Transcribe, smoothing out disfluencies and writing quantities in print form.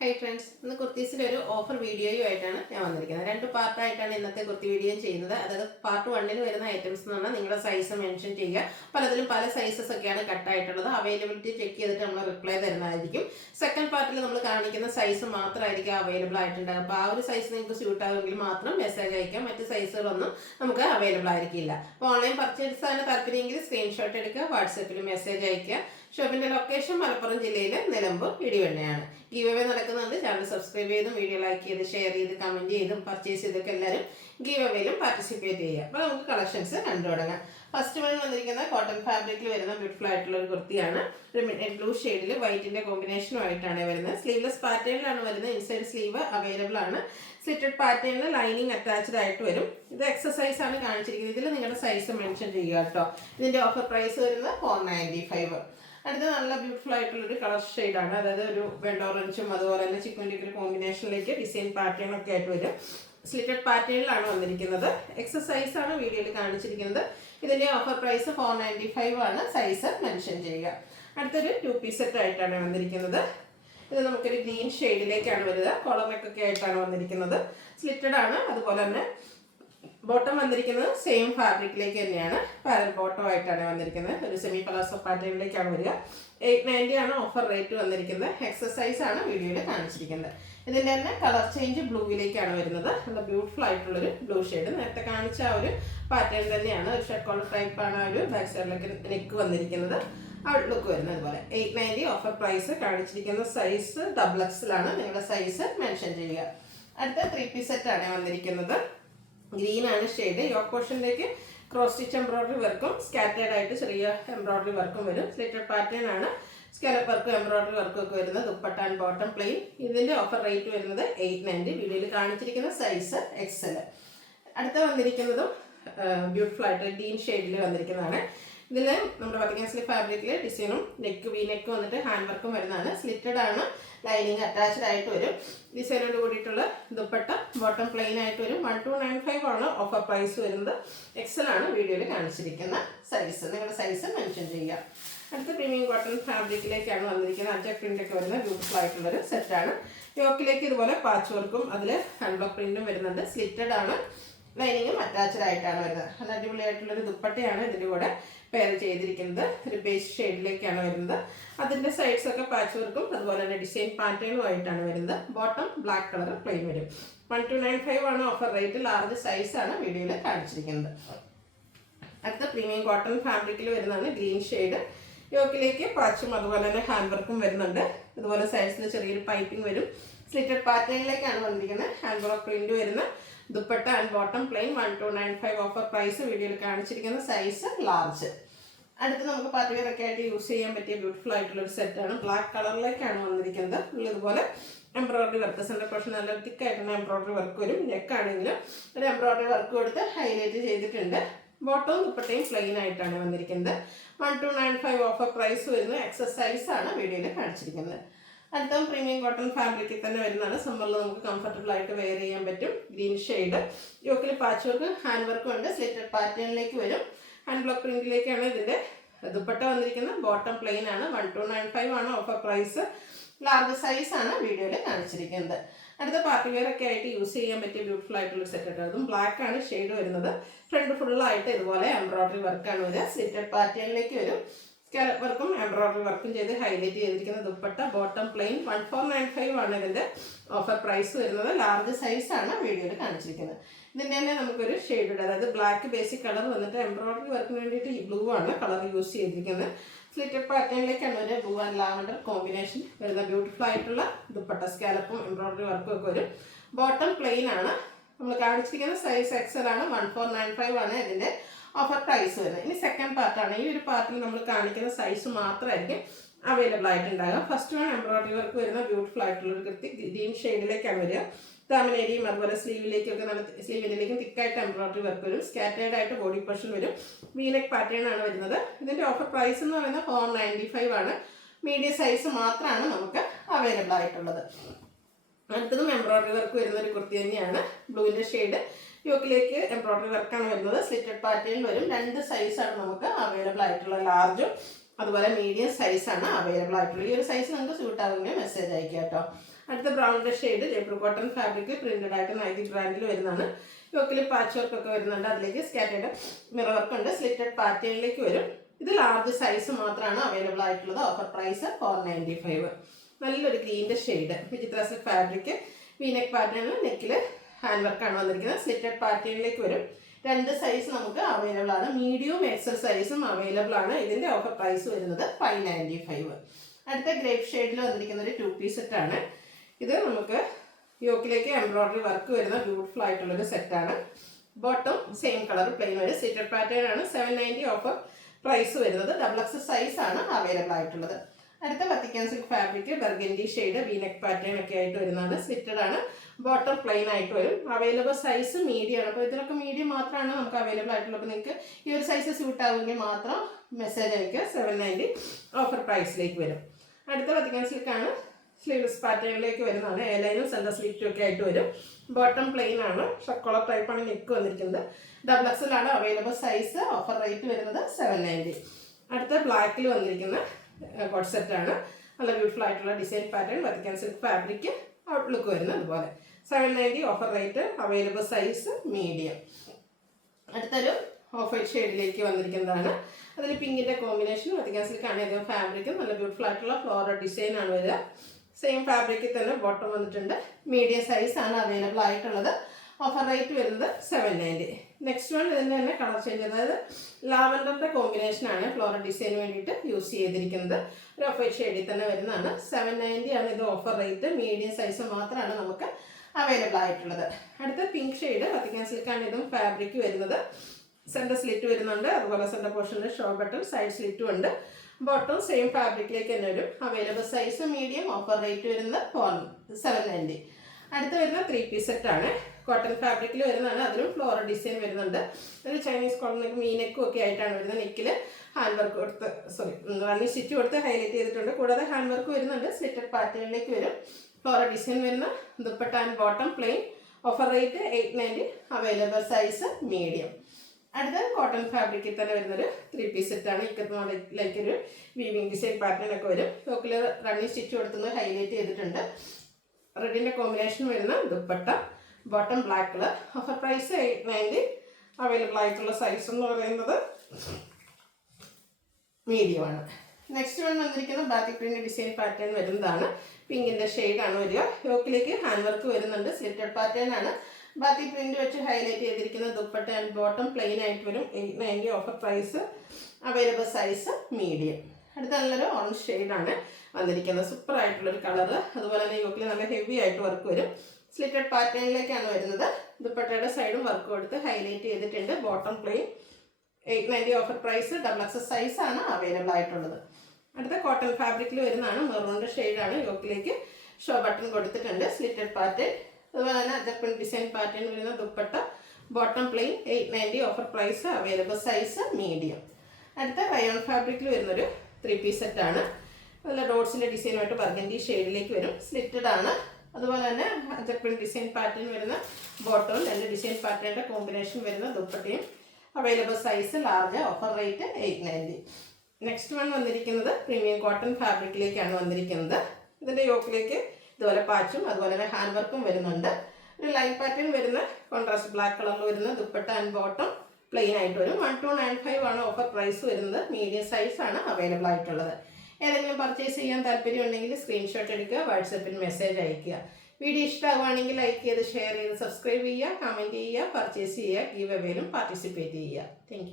Hi friends, ഇന്ന് കുർത്തീസിൻ്റെ ഒരു offer വീഡിയോയുമായിട്ടാണ് ഞാൻ വന്നിരിക്കുന്നത്. രണ്ട് പാർട്ടായിട്ടാണ് ഇന്നത്തെ കുർത്തി വീഡിയോ ചെയ്യുന്നത്. അതായത് പാർട്ട് 1 വരുന്ന ഐറ്റംസ് എന്ന് പറഞ്ഞാൽ നിങ്ങളുടെ സൈസ് മെൻഷൻ ചെയ്യുക. പലതിലും പല സൈസസ് ഒക്കെയാണ് കട്ടായിട്ടുള്ളത്. അവൈലബിലിറ്റി ചെക്ക് ചെയ്തിട്ട് നമ്മൾ റിപ്ലൈ തരുന്നതായിരിക്കും. സെക്കൻഡ് പാർട്ടിൽ നമ്മൾ കാണിക്കുന്ന സൈസ് മാത്രമായിരിക്കും അവൈലബിൾ ആയിട്ടുണ്ടാകും. അപ്പോൾ ആ ഒരു സൈസ് നിങ്ങൾക്ക് സ്യൂട്ട് ആവുമെങ്കിൽ മാത്രം മെസ്സേജ് അയക്കാം. മറ്റ് സൈസുകളൊന്നും നമുക്ക് അവൈലബിൾ ആയിരിക്കില്ല. അപ്പോൾ ഓൺലൈൻ പർച്ചേസ് ആണ് താല്പര്യമെങ്കിൽ സ്ക്രീൻഷോട്ട് എടുക്കുക, വാട്സാപ്പിൽ മെസ്സേജ് അയക്കുക. ഷോപ്പിന്റെ ലൊക്കേഷൻ മലപ്പുറം ജില്ലയിലെ നിലമ്പൂർ ഇടിവണ്ണയാണ്. ഗീവ് അവേ നടക്കുന്നുണ്ട്. ചാനൽ സബ്സ്ക്രൈബ് ചെയ്തും വീഡിയോ ലൈക്ക് ചെയ്ത് ഷെയർ ചെയ്ത് കമന്റ് ചെയ്തും പർച്ചേസ് ചെയ്തൊക്കെ എല്ലാവരും ഗീവ് അവേയിലും പാർട്ടിസിപ്പേറ്റ് ചെയ്യുക. അപ്പോൾ നമുക്ക് കളക്ഷൻസ് കണ്ടു തുടങ്ങാം. ഫസ്റ്റ് വൺ വന്നിരിക്കുന്ന കോട്ടൺ ഫാബ്രിക്കിൽ വരുന്ന ബ്യൂട്ടിഫുൾ ആയിട്ടുള്ള ഒരു കുർത്തിയാണ്. ഒരു ബ്ലൂ ഷെയ്ഡിൽ വൈറ്റിന്റെ കോമ്പിനേഷനുമായിട്ടാണ് വരുന്നത്. സ്ലീവ്ലെസ് പാറ്റേണിലാണ് വരുന്നത്. ഇൻസൈഡ് സ്ലീവ് അവൈലബിൾ ആണ്. സ്ലിറ്റഡ് പാറ്റേണിൽ ലൈനിങ് അറ്റാച്ച്ഡ് ആയിട്ട് വരും. ഇത് എക്സസൈസ് ആണ് കാണിച്ചിരിക്കുന്നത്. ഇതിൽ നിങ്ങളുടെ സൈസ് മെൻഷൻ ചെയ്യുക കേട്ടോ. ഇതിന്റെ ഓഫർ പ്രൈസ് വരുന്നത് 495. അടുത്ത നല്ല ബ്യൂട്ടിഫുൾ ആയിട്ടുള്ളൊരു കളർ ഷെയ്ഡാണ്. അതായത് ഒരു റെഡ് ഓറഞ്ചും അതുപോലെ തന്നെ ചിക്കൻ്റെ ഒരു കോമ്പിനേഷനിലേക്ക് ഡിസൈൻ പാറ്റേൺ ഒക്കെ ആയിട്ട് വരും. സ്ലിറ്റഡ് പാറ്റേണിലാണ് വന്നിരിക്കുന്നത്. എക്സസൈസ് ആണ് വീഡിയോയിൽ കാണിച്ചിരിക്കുന്നത്. ഇതിന്റെ ഓഫർ പ്രൈസ് 495 ആണ്. സൈസ് മെൻഷൻ ചെയ്യുക. അടുത്തൊരു 2 പീസ് സെറ്റ് ആയിട്ടാണ് വന്നിരിക്കുന്നത്. ഇത് നമുക്കൊരു ഗ്രീൻ ഷെയ്ഡിലേക്കാണ് വരിക. കോളർ നെക്ക് ഒക്കെ ആയിട്ടാണ് വന്നിരിക്കുന്നത്. സ്ലിറ്റഡ് ആണ്. അതുപോലെ തന്നെ ബോട്ടം വന്നിരിക്കുന്നത് സെയിം ഫാബ്രിക്കിലേക്ക് തന്നെയാണ്. പാരൽ ബോട്ടം ആയിട്ടാണ് വന്നിരിക്കുന്നത്. ഒരു സെമി പലാസോ പാറ്റേണിലേക്കാണ് വരിക. 890 ആണ് ഓഫർ റേറ്റ് വന്നിരിക്കുന്നത്. എക്സസൈസ് ആണ് വീഡിയോയിൽ കാണിച്ചിരിക്കുന്നത്. ഇതിൻ്റെ തന്നെ കളർ ചേഞ്ച് ബ്ലൂവിലേക്കാണ് വരുന്നത്. നല്ല ബ്യൂട്ടിഫുൾ ആയിട്ടുള്ളൊരു ബ്ലൂ ഷെയ്ഡ്. നേരത്തെ കാണിച്ച ആ ഒരു പാറ്റേൺ തന്നെയാണ്. ഒരു ഷർട്ട് കോളർ ടൈപ്പാണ് ആ ഒരു ബാക്ക് സൈഡിലേക്ക് നെക്ക് വന്നിരിക്കുന്നത്. ഔട്ട്ലുക്ക് വരുന്നത് അതുപോലെ. 890 ഓഫർ പ്രൈസ്. കാണിച്ചിരിക്കുന്ന സൈസ് XXL ആണ്. നിങ്ങളുടെ സൈസ് മെൻഷൻ ചെയ്യുക. അടുത്ത 3 പീസ് സെറ്റ് ആണ് വന്നിരിക്കുന്നത്. ഗ്രീൻ ആണ് ഷെയ്ഡ്. യോക്ക് പോർഷനിലേക്ക് ക്രോസ് സ്റ്റിച്ച് എംബ്രോയിഡറി വർക്കും സ്കാറ്റേഡ് ആയിട്ട് ചെറിയ എംബ്രോയിഡറി വർക്കും വരും. സ്ലിറ്റഡ് പാറ്റേൺ ആണ്. സ്കാലപ്പ് വർക്കും എംബ്രോയിഡറി വർക്കും ഒക്കെ വരുന്നത്. Dupatta and bottom plain. ഇതിന്റെ ഓഫർ റേറ്റ് വരുന്നത് 890. വീഡിയോയിൽ കാണിച്ചിരിക്കുന്ന സൈസ് XL. അടുത്ത വന്നിരിക്കുന്നതും ബ്യൂട്ടിഫുൾ ആയിട്ട് ഗ്രീൻ ഷെയ്ഡിൽ വന്നിരിക്കുന്നതാണ്. ഇതിൽ നമ്മുടെ വത്തിക്കാൻ ഫാബ്രിക്കിൽ ഡിസൈനും നെക്ക് വി നെക്ക് വന്നിട്ട് ഹാൻഡ് വർക്കും വരുന്നതാണ്. സ്ലിറ്റഡ് ആണ്. ലൈനിങ് അറ്റാച്ച്ഡ് ആയിട്ട് വരും. ഡിസൈനോട് കൂടിയിട്ടുള്ള ദുപ്പട്ട ബോട്ടം പ്ലെയിൻ ആയിട്ട് വരും. 1295 ആണ് ഓഫർ പ്രൈസ് വരുന്നത്. XL ആണ് വീഡിയോയിൽ കാണിച്ചിരിക്കുന്ന സൈസ്. നിങ്ങളുടെ സൈസ് മെൻഷൻ ചെയ്യുക. അടുത്ത പ്രീമിയം കോട്ടൺ ഫാബ്രിക്കിലേക്കാണ് വന്നിരിക്കുന്നത്. അജക് പ്രിന്റ് ഒക്കെ വരുന്ന ബ്യൂട്ടിഫുൾ ആയിട്ടുള്ളൊരു സെറ്റാണ്. യോക്കിലേക്ക് ഇതുപോലെ പാച്ച് വർക്കും അതിൽ ഹാൻഡ് വർക്ക് പ്രിന്റും വരുന്നുണ്ട്. സ്ലിറ്റഡ് ആണ്. ലൈനിങ്ങും അറ്റാച്ച്ഡ് ആയിട്ടാണ് വരുന്നത്. നല്ല അടിപൊളിയായിട്ടുള്ളൊരു ദുപ്പട്ടയാണ് ഇതിൻ്റെ കൂടെ പെയർ ചെയ്തിരിക്കുന്നത്. ഒരു ബേസ് ഷെയ്ഡിലേക്കാണ് വരുന്നത്. അതിൻ്റെ സൈഡ്സ് ഒക്കെ പാച്ച് വർക്കും അതുപോലെ തന്നെ ഡിസൈൻ പാറ്റേണും ആയിട്ടാണ് വരുന്നത്. ബോട്ടം ബ്ലാക്ക് കളർ പ്ലെയിൻ വരും. 1295 ആണ് ഓഫർ റേറ്റ്. ലാർജ് സൈസ് ആണ് വീഡിയോയിൽ കാണിച്ചിരിക്കുന്നത്. അടുത്ത പ്രീമിയം കോട്ടൺ ഫാബ്രിക്കിൽ വരുന്നതാണ് ഗ്രീൻ ഷെയ്ഡ്. യോക്കിലേക്ക് പാച്ചും അതുപോലെ തന്നെ ഹാൻഡ് വർക്കും വരുന്നുണ്ട്. അതുപോലെ സൈഡ്സിൽ ചെറിയൊരു പൈപ്പിംഗ് വരും. സ്ലിറ്റഡ് പാറ്റേണിലേക്കാണ് വന്നിരിക്കുന്നത്. ഹാൻഡ് വർക്ക് പ്രിന്റ് വരുന്ന dupatta and bottom plain. 1295 offer price. വീഡിയോയിൽ കാണിച്ചിരിക്കുന്ന സൈസ് ലാർജ്. അടുത്ത് നമുക്ക് പാർട്ടി വെയർ ഒക്കെ ആയിട്ട് യൂസ് ചെയ്യാൻ പറ്റിയ ബ്യൂട്ടിഫുൾ ആയിട്ടുള്ള ഒരു സെറ്റാണ്. ബ്ലാക്ക് കളറിലേക്കാണ് വന്നിരിക്കുന്നത്. ഇതുപോലെ എംബ്രോയിഡറി വർക്ക് സെൻറ്റർ പോർഷൻ നല്ല തിക്കായിട്ടുള്ള എംബ്രോയിഡറി വർക്ക് വരും. നെക്കാണെങ്കിലും ഒരു എംബ്രോയിഡറി വർക്ക് കൊടുത്ത് ഹൈലൈറ്റ് ചെയ്തിട്ടുണ്ട്. ബോട്ടവും ദുപ്പട്ടയും പ്ലെയിൻ ആയിട്ടാണ് വന്നിരിക്കുന്നത്. 1295 ഓഫർ പ്രൈസ് വരുന്നത്. എക്സസൈസ് ആണ് വീഡിയോയിൽ കാണിച്ചിരിക്കുന്നത്. അടുത്ത പ്രീമിയം കോട്ടൺ ഫാബ്രിക്കിൽ തന്നെ വരുന്നതാണ്. സമ്മറിൽ നമുക്ക് കംഫർട്ടബിൾ ആയിട്ട് വെയർ ചെയ്യാൻ പറ്റും. Green shade. യോക്കിൽ പാച്ച് വർക്ക് ഹാൻഡ് വർക്കും ഉണ്ട്. സ്ലിറ്റഡ് പാറ്റേണിലേക്ക് വരും. ഹാൻഡ് ബ്ലോക്ക് പ്രിന്റിലേക്കാണ് ഇതിൻ്റെ ദുപ്പട്ട വന്നിരിക്കുന്നത്. ബോട്ടം പ്ലെയിൻ ആണ്. 1295 ആണ് ഓഫർ പ്രൈസ്. ലാർജ് സൈസ് ആണ് വീഡിയോയിൽ കാണിച്ചിരിക്കുന്നത്. അടുത്ത പാർട്ടി വെയർ ഒക്കെ ആയിട്ട് യൂസ് ചെയ്യാൻ പറ്റിയ ബ്യൂട്ടിഫുൾ ആയിട്ടുള്ള സെറ്റ് ആണ്. അതും ബ്ലാക്ക് ആണ് ഷെയ്ഡ് വരുന്നത്. ഫ്രണ്ട് ഫുള്ളായിട്ട് ഇതുപോലെ എംബ്രോയിഡറി വർക്കാണ് വരിക. സ്ലിറ്റഡ് പാറ്റേണിലേക്ക് വരും. സ്കാലപ്പ് വർക്കും എംബ്രോയിഡറി വർക്കും ചെയ്ത് ഹൈലൈറ്റ് ചെയ്തിരിക്കുന്ന ദുപ്പട്ട ബോട്ടം പ്ലെയിൻ. 1495 ആണ് ഇതിൻ്റെ ഓഫർ പ്രൈസ് വരുന്നത്. ലാർജ് സൈസ് ആണ് വീഡിയോയിൽ കാണിച്ചിരിക്കുന്നത്. ഇതിൻ്റെ തന്നെ നമുക്കൊരു ഷെയ്ഡ് ഉണ്ട്. അതായത് ബ്ലാക്ക് ബേസിക് കളർ വന്നിട്ട് എംബ്രോയിഡറി വർക്കിന് വേണ്ടിയിട്ട് ഈ ബ്ലൂ ആണ് കളർ യൂസ് ചെയ്തിരിക്കുന്നത്. സ്ലിറ്റഡ് പാറ്റേണിലേക്കാണ് ഒരു ബ്ലൂ ആൻഡ് ലാവൻഡർ കോമ്പിനേഷൻ വരുന്ന ബ്യൂട്ടിഫുൾ ആയിട്ടുള്ള ദുപ്പട്ട. സ്കാലപ്പും എംബ്രോയിഡറി വർക്കും ഒക്കെ വരും. ബോട്ടം പ്ലെയിൻ ആണ്. നമ്മൾ കാണിച്ചിരിക്കുന്ന സൈസ് XL ആണ്. 1495 ആണ് ഇതിൻ്റെ ഓഫർ പ്രൈസ് വരുന്നത്. ഇനി സെക്കൻഡ് പാർട്ടാണ്. ഈ ഒരു പാർട്ടിൽ നമ്മൾ കാണിക്കുന്ന സൈസ് മാത്രമായിരിക്കും അവൈലബിൾ ആയിട്ടുണ്ടാകുക. ഫസ്റ്റ് വൺ എംബ്രോയിഡറി വർക്ക് വരുന്ന ബ്യൂട്ടിഫുൾ ആയിട്ടുള്ള ഒരു കൃത്യ ഗ്രീൻ ഷെയ്ഡിലേക്കാണ് വരിക. താമനേരിയും അതുപോലെ സ്ലീവിലേക്കൊക്കെ നല്ല സ്ലീവിലേക്കും തിക്കായിട്ട് എംബ്രോയിഡറി വർക്ക് വരും. സ്കാറ്റേഡ് ആയിട്ട് ബോഡി പോർഷൻ വരും. വീനെക്ക് പാറ്റേൺ ആണ് വരുന്നത്. ഇതിൻ്റെ ഓഫർ പ്രൈസ് എന്ന് പറയുന്നത് 495 ആണ്. മീഡിയം സൈസ് മാത്രമാണ് നമുക്ക് അവൈലബിൾ ആയിട്ടുള്ളത്. അടുത്തതും എംബ്രോയിഡറി വർക്ക് വരുന്ന ഒരു കുർത്തി തന്നെയാണ്. ബ്ലൂവിൻ്റെ ഷെയ്ഡ്. യോക്കിലേക്ക് എംബ്രോയിഡറി വർക്കാണ് വരുന്നത്. സ്ലിറ്റഡ് പാറ്റേണിൽ വരും. 2 സൈസാണ് നമുക്ക് അവൈലബിൾ ആയിട്ടുള്ള. ലാർജും അതുപോലെ മീഡിയം സൈസാണ് അവൈലബിൾ ആയിട്ടുള്ളത്. ഈ ഒരു സൈസ് നിങ്ങൾക്ക് സ്യൂട്ട് ആവുമെങ്കിൽ മെസ്സേജ് അയക്കുക കേട്ടോ. അടുത്ത ബ്രൗണിൻ്റെ shade Jaipur cotton fabric printed ആയിട്ട് നൈറ്റി ബ്രാൻഡിൽ വരുന്നതാണ്. യോക്കിൽ പാച്ച് വർക്ക് ഒക്കെ വരുന്നുണ്ട്. അതിലേക്ക് സ്കാറ്റേഡ് മിറർ വർക്ക് ഉണ്ട്. സ്ലിറ്റഡ് പാറ്റേണിലേക്ക് വരും. ഇത് ലാർജ് സൈസ് മാത്രമാണ് അവൈലബിൾ ആയിട്ടുള്ളത്. Offer price 495. നല്ലൊരു ഗ്രീൻ്റെ shade Vichitra silk fabric V neck പാറ്റേണിൽ നെക്കിൽ ഹാൻഡ് വർക്കാണ് വന്നിരിക്കുന്നത്. സ്ലിറ്റഡ് പാറ്റേണിലേക്ക് വരും. 2 സൈസ് നമുക്ക് അവൈലബിൾ ആണ്. മീഡിയവും എക്സൽ സൈസും അവൈലബിൾ ആണ്. ഇതിൻ്റെ ഓഫർ പ്രൈസ് വരുന്നത് 595. അടുത്ത ഗ്രേപ്പ് ഷെയ്ഡിൽ വന്നിരിക്കുന്ന ഒരു 2 പീസ് സെറ്റാണ്. ഇത് നമുക്ക് യോക്കിലേക്ക് എംബ്രോയിഡറി വർക്ക് വരുന്ന ബ്യൂട്ടിഫുൾ ആയിട്ടുള്ളൊരു സെറ്റാണ്. ബോട്ടം സെയിം കളർ പ്ലെയിൻ വരും. സ്ലിറ്റഡ് പാറ്റേൺ ആണ്. 790 ഓഫർ പ്രൈസ് വരുന്നത്. XXL സൈസ് ആണ് അവൈലബിൾ ആയിട്ടുള്ളത്. അടുത്ത Vatican silk fabric burgundy shade V-neck pattern ഒക്കെ ആയിട്ട് വരുന്നതാണ്. സ്ലിറ്റഡ് ആണ്. ബോട്ടം പ്ലെയിൻ ആയിട്ട് വരും. അവൈലബിൾ സൈസ് മീഡിയം ആണ്. അപ്പോൾ ഇതിലൊക്കെ മീഡിയം മാത്രമാണ് നമുക്ക് അവൈലബിൾ ആയിട്ടുള്ളത്. അപ്പോൾ നിങ്ങൾക്ക് ഈ ഒരു സൈസ് സ്യൂട്ട് ആവുമെങ്കിൽ മാത്രം മെസ്സേജ് അയക്കുക. 790 ഓഫർ പ്രൈസിലേക്ക് വരും. അടുത്ത വത്തിക്കാൻ സിൽക്കാണ്. സ്ലീവ്ലെസ് പാറ്റേണിലേക്ക് വരുന്നതാണ്. എലൈനും സെൻറ്റർ സ്ലിറ്റും ഒക്കെ ആയിട്ട് വരും. ബോട്ടം പ്ലെയിൻ ആണ്. ഷക്കോളർ ടൈപ്പാണ് നെക്ക് വന്നിരിക്കുന്നത്. XXL ആണ് അവൈലബിൾ സൈസ്. ഓഫർ റേറ്റ് വരുന്നത് 790. അടുത്ത ബ്ലാക്കിൽ വന്നിരിക്കുന്ന കോട്ട് സെറ്റാണ്. നല്ല ബ്യൂട്ടിഫുൾ ആയിട്ടുള്ള design pattern Vatican silk fabric outlook വരുന്നത് അതുപോലെ. 790 offer rate. Available size medium. അടുത്തൊരു ഓഫ് വൈറ്റ് ഷെയ്ഡിലേക്ക് വന്നിരിക്കുന്നതാണ്. അതിൽ പിങ്കിൻ്റെ കോമ്പിനേഷൻ വത്തിക്കാൻ സിൽക്കാണ്. അധികം ഫാബ്രിക് നല്ല ബ്യൂട്ടിഫുൾ ആയിട്ടുള്ള ഫ്ലോറൽ ഡിസൈൻ ആണ് വരിക. സെയിം ഫാബ്രിക്കിൽ തന്നെ ബോട്ടം വന്നിട്ടുണ്ട്. മീഡിയം സൈസ് ആണ് അവൈലബിൾ ആയിട്ടുള്ളത്. ഓഫർ റേറ്റ് വരുന്നത് 790. നെക്സ്റ്റ് വൺ ഇതിൻ്റെ തന്നെ കളർ ചേഞ്ച്, അതായത് ലാവൻഡറിൻ്റെ കോമ്പിനേഷനാണ് ഫ്ലോറൽ ഡിസൈന് വേണ്ടിയിട്ട് യൂസ് ചെയ്തിരിക്കുന്നത്. ഒരു ഓഫ് വൈറ്റ് ഷെയ്ഡിൽ തന്നെ വരുന്നതാണ്. 790 ആണ് ഇത് ഓഫർ റേറ്റ്. മീഡിയം സൈസ് മാത്രമാണ് നമുക്ക് അവൈലബിൾ ആയിട്ടുള്ളത്. അടുത്ത പിങ്ക് ഷെയ്ഡ് വത്തിക്കാൻ സിൽക്കാണ്. ഇതും ഫാബ്രിക് വരുന്നത്. സെൻറ്റർ സ്ലിറ്റ് വരുന്നുണ്ട്. അതുപോലെ സെൻറ്റർ പോർഷനിൽ ഷോ ബട്ടൺ സൈഡ് സ്ലിറ്റും ഉണ്ട്. ബോട്ടം സെയിം ഫാബ്രിക്കിലേക്ക് തന്നെ വരും. Available size medium. Offer rate വരുന്നത് 790. അടുത്ത് വരുന്ന 3 പീസ് സെറ്റാണ്. കോട്ടൺ ഫാബ്രിക്കിൽ വരുന്നതാണ്. അതിലും ഫ്ലോറൽ ഡിസൈൻ വരുന്നുണ്ട്. ഒരു ചൈനീസ് കോളർ മീനെക്കും ഒക്കെ ആയിട്ടാണ് വരുന്നത്. നെക്കിൽ ഹാൻഡ് വർക്ക് കൊടുത്ത് റണ്ണിങ് സ്റ്റിച്ച് കൊടുത്ത് ഹൈലൈറ്റ് ചെയ്തിട്ടുണ്ട്. കൂടാതെ ഹാൻഡ് വർക്ക് വരുന്നുണ്ട്. സ്ലിറ്റഡ് പാറ്റേണിലേക്ക് വരും. ഫ്ലോറൽ ഡിസൈൻ വരുന്ന dupatta and bottom plain. Offer rate 890. Available size medium. അടുത്ത കോട്ടൺ ഫാബ്രിക്കിൽ തന്നെ വരുന്നൊരു 3 പീസ് സെറ്റാണ്. ഇക്കത്ത് ഒരു വീവിങ് ഡിസൈൻ പാറ്റേൺ ഒക്കെ വരും. യോക്കിൽ റണ്ണിങ് സ്റ്റിച്ച് കൊടുത്തുന്നത് ഹൈലൈറ്റ് ചെയ്തിട്ടുണ്ട്. റെഡിൻ്റെ കോമ്പിനേഷൻ വരുന്ന dupatta, bottom black colour. Offer price 890. Available ആയിട്ടുള്ള സൈസ് എന്ന് പറയുന്നത് മീഡിയം ആണ്. നെക്സ്റ്റ് വൺ വന്നിരിക്കുന്ന ബാത്തിക് പ്രിന്റ് ഡിസൈൻ പാറ്റേൺ വരുന്നതാണ്. പിങ്കിൻ്റെ ഷെയ്ഡാണ് വരിക. യോക്കിലേക്ക് ഹാൻഡ് വർക്ക് വരുന്നുണ്ട്. സ്ലിറ്റഡ് പാറ്റേൺ ആണ്. ബാത്തിക് പ്രിന്റ് വെച്ച് ഹൈലൈറ്റ് ചെയ്തിരിക്കുന്ന ദുപ്പട്ട ആൻഡ് ബോട്ടം പ്ലെയിൻ ആയിട്ട് വരും. 890 offer price. Available size medium. അടുത്ത നല്ലൊരു ഓറഞ്ച് ഷെയ്ഡാണ് വന്നിരിക്കുന്നത്. സൂപ്പർ ആയിട്ടുള്ളൊരു കളറ്. അതുപോലെ തന്നെ യോക്കിൽ നല്ല ഹെവി ആയിട്ട് വർക്ക് വരും. സ്ലിറ്റഡ് പാറ്റേണിലേക്കാണ് വരുന്നത്. ദുപ്പട്ടയുടെ സൈഡും വർക്ക് കൊടുത്ത് ഹൈലൈറ്റ് ചെയ്തിട്ടുണ്ട്. Bottom plain. 890 offer price. XXL size ആണ് അവൈലബിൾ ആയിട്ടുള്ളത്. അടുത്ത കോട്ടൺ ഫാബ്രിക്കിൽ വരുന്നതാണ്. മെറൂണിൻ്റെ ഷെയ്ഡാണ്. യോക്കിലേക്ക് ഷോ ബട്ടൺ കൊടുത്തിട്ടുണ്ട്. Slitted pattern. അതുപോലെ തന്നെ അജപ്പൻ ഡിസൈൻ പാറ്റേൺ വരുന്ന dupatta, bottom plain. 890 offer price. Available size medium. അടുത്ത റയോൺ ഫാബ്രിക്കിൽ വരുന്നൊരു 3 പീസ് സെറ്റാണ്. നല്ല ഡോട്ട്സിൻ്റെ ഡിസൈനുമായിട്ട് ബർഗൻഡി ഷെയ്ഡിലേക്ക് വരും. സ്ലിറ്റഡ് ആണ്. അതുപോലെ തന്നെ അജപ്പൻ ഡിസൈൻ പാറ്റേൺ വരുന്ന ബോട്ടവും 2 ഡിസൈൻ പാറ്റേണിൻ്റെ കോമ്പിനേഷൻ വരുന്ന ദുപ്പട്ടയും. Available size large. Offer rate 890. Next one വന്നിരിക്കുന്നത് പ്രീമിയം കോട്ടൺ ഫാബ്രിക്കിലേക്കാണ് വന്നിരിക്കുന്നത്. ഇതിൻ്റെ യോക്കിലേക്ക് ഇതുപോലെ പാച്ചും അതുപോലെ തന്നെ ഹാൻഡ് വർക്കും വരുന്നുണ്ട്. ഒരു ലൈൻ പാറ്റേൺ വരുന്ന കോൺട്രാസ്റ്റ് ബ്ലാക്ക് കളറിൽ വരുന്ന ദുപ്പട്ട ആൻഡ് ബോട്ടം പ്ലെയിൻ ആയിട്ട് വരും. 1295 ആണ് ഓഫർ പ്രൈസ് വരുന്നത്. മീഡിയം സൈസ് ആണ് അവൈലബിൾ ആയിട്ടുള്ളത്. ഏതെങ്കിലും പർച്ചേസ് ചെയ്യാൻ താല്പര്യം ഉണ്ടെങ്കിൽ സ്ക്രീൻഷോട്ട് എടുക്കുക. വാട്സപ്പിൽ മെസ്സേജ് അയയ്ക്കുക. വീഡിയോ ഇഷ്ടമാവുകയാണെങ്കിൽ ലൈക്ക് ചെയ്ത് ഷെയർ ചെയ്ത് സബ്സ്ക്രൈബ് ചെയ്യുക, കമൻറ്റ് ചെയ്യുക, പർച്ചേസ് ചെയ്യുക, ഗീവ് അവേയിലും പാർട്ടിസിപ്പേറ്റ് ചെയ്യുക. താങ്ക്